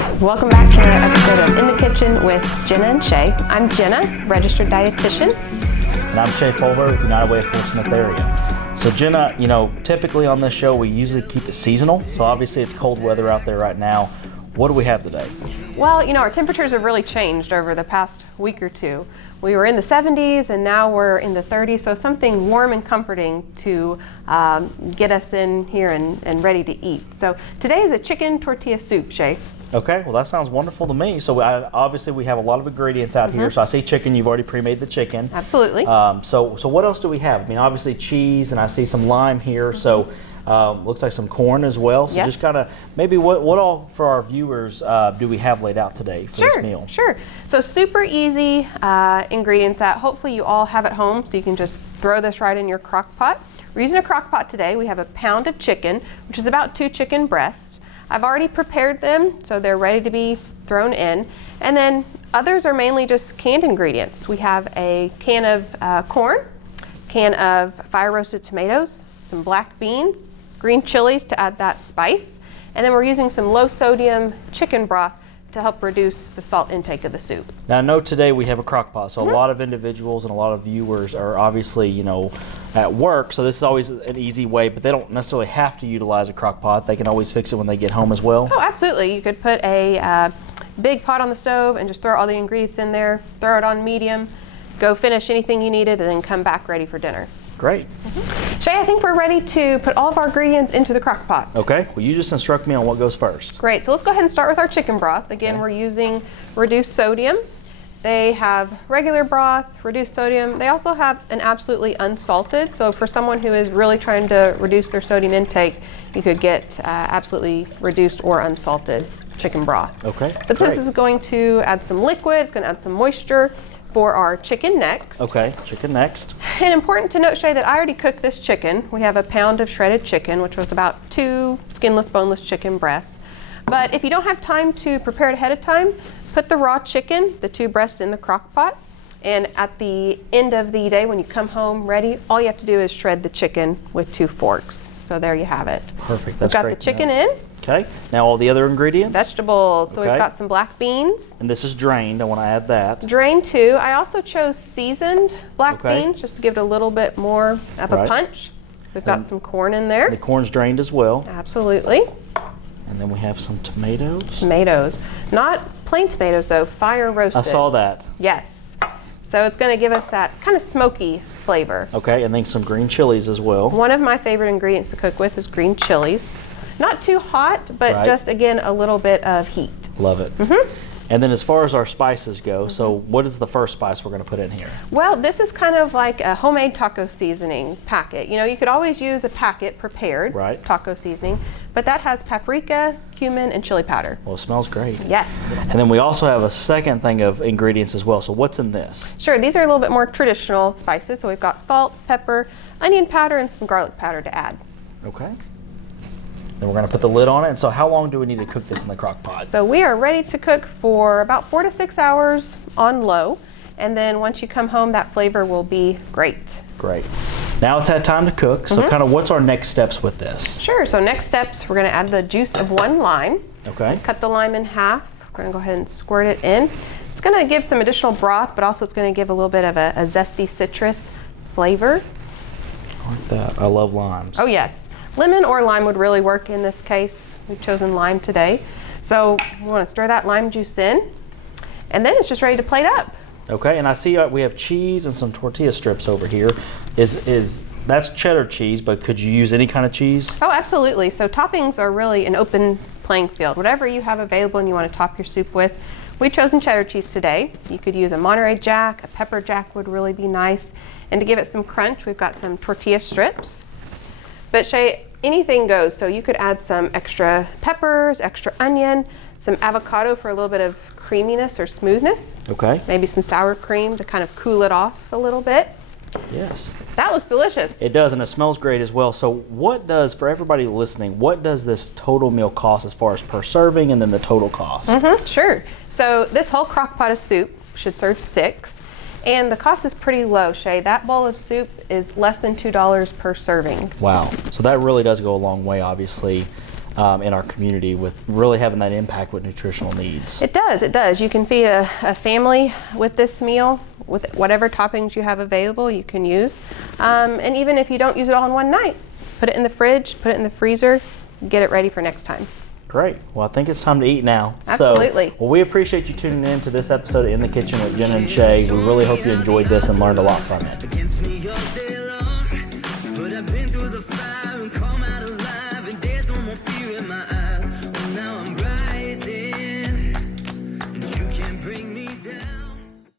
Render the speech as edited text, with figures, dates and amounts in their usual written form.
Hi, welcome back to another episode of In the Kitchen with Jenna and Shea. I'm Jenna, registered dietitian. And I'm Shea Foldvary with United Way of Fort Smith area. So Jenna, typically on this show we usually keep it seasonal. So obviously it's cold weather out there right now. What do we have today? Well, our temperatures have really changed over the past week or two. We were in the 70s and now we're in the 30s, so something warm and comforting to get us in here and ready to eat. So today is a chicken tortilla soup, Shea. Okay, well that sounds wonderful to me. So obviously we have a lot of ingredients out here. So I see chicken, you've already pre-made the chicken. Absolutely. So what else do we have? I mean, obviously cheese, and I see some lime here. So looks like some corn as well. So just kind of maybe what all for our viewers do we have laid out today for this meal? Sure. So super easy ingredients that hopefully you all have at home, so you can just throw this right in your crock pot. We're using a crock pot today. We have a pound of chicken, which is about 2 chicken breasts. I've already prepared them, so they're ready to be thrown in. And then others are mainly just canned ingredients. We have a can of corn, can of fire roasted tomatoes, some black beans, green chilies to add that spice, and then we're using some low sodium chicken broth to help reduce the salt intake of the soup. Now I know today we have a crock pot, so a lot of individuals and a lot of viewers are obviously, at work, so this is always an easy way, but they don't necessarily have to utilize a crock pot. They can always fix it when they get home as well. Oh, absolutely. You could put a big pot on the stove and just throw all the ingredients in there, throw it on medium, go finish anything you needed, and then come back ready for dinner. Great. Shea, I think we're ready to put all of our ingredients into the crock pot. Okay, well you just instruct me on what goes first. Great, so let's go ahead and start with our chicken broth. Again, we're using reduced sodium. They have regular broth, reduced sodium. They also have an absolutely unsalted. So for someone who is really trying to reduce their sodium intake, you could get absolutely reduced or unsalted chicken broth. Okay, but this is going to add some liquid, it's going to add some moisture for our chicken next. Okay, chicken next. And important to note, Shea, that I already cooked this chicken. We have a pound of shredded chicken, which was about 2 skinless, boneless chicken breasts. But if you don't have time to prepare it ahead of time, put the raw chicken, the 2 breasts, in the crock pot. And at the end of the day, when you come home ready, all you have to do is shred the chicken with 2 forks. So there you have it. Perfect, that's great. great. We've got the chicken in. Okay, now all the other ingredients? Vegetables. So we've got some black beans. And this is drained, I want to add that. Drained too. I also chose seasoned black beans just to give it a little bit more of a punch. We've got some corn in there. The corn's drained as well. Absolutely. And then we have some tomatoes. Tomatoes. Not plain tomatoes though, fire roasted. I saw that. Yes. So it's going to give us that kind of smoky flavor. Okay, and then some green chilies as well. One of my favorite ingredients to cook with is green chilies. Not too hot, but just again a little bit of heat. Love it. And then as far as our spices go, so what is the first spice we're going to put in here? Well, this is kind of like a homemade taco seasoning packet. You could always use a packet prepared taco seasoning, but that has paprika, cumin, and chili powder. Well, it smells great. Yes. And then we also have a second thing of ingredients as well. So what's in this? Sure, these are a little bit more traditional spices. So we've got salt, pepper, onion powder, and some garlic powder to add. Okay. Then we're going to put the lid on it. And so how long do we need to cook this in the crock pot? So we are ready to cook for about 4 to 6 hours on low. And then once you come home, that flavor will be great. Great. Now it's had time to cook. So kind of what's our next steps with this? Sure. So next steps, we're going to add the juice of 1 lime. Okay. Cut the lime in half. We're going to go ahead and squirt it in. It's going to give some additional broth, but also it's going to give a little bit of a zesty citrus flavor. I like that. I love limes. Oh, yes. Lemon or lime would really work in this case. We've chosen lime today. So we want to stir that lime juice in, and then it's just ready to plate up. Okay, and I see we have cheese and some tortilla strips over here. That's cheddar cheese, but could you use any kind of cheese? Oh, absolutely. So toppings are really an open playing field. Whatever you have available and you want to top your soup with. We've chosen cheddar cheese today. You could use a Monterey Jack, a pepper jack would really be nice. And to give it some crunch, we've got some tortilla strips. But Shea, anything goes. So you could add some extra peppers, extra onion, some avocado for a little bit of creaminess or smoothness. Okay. Maybe some sour cream to kind of cool it off a little bit. Yes. That looks delicious. It does, and it smells great as well. So for everybody listening, what does this total meal cost as far as per serving and then the total cost? Sure. So this whole crock pot of soup should serve 6. And the cost is pretty low, Shea. That bowl of soup is less than $2 per serving. Wow. So that really does go a long way, obviously. in our community with really having that impact with nutritional needs. It does, it does. You can feed a family with this meal, with whatever toppings you have available you can use. And even if you don't use it all in one night, put it in the fridge, put it in the freezer, get it ready for next time. Great. Well, I think it's time to eat now. Absolutely. So, well, we appreciate you tuning in to this episode of In the Kitchen with Jenna and Shea. We really hope you enjoyed this and learned a lot from it.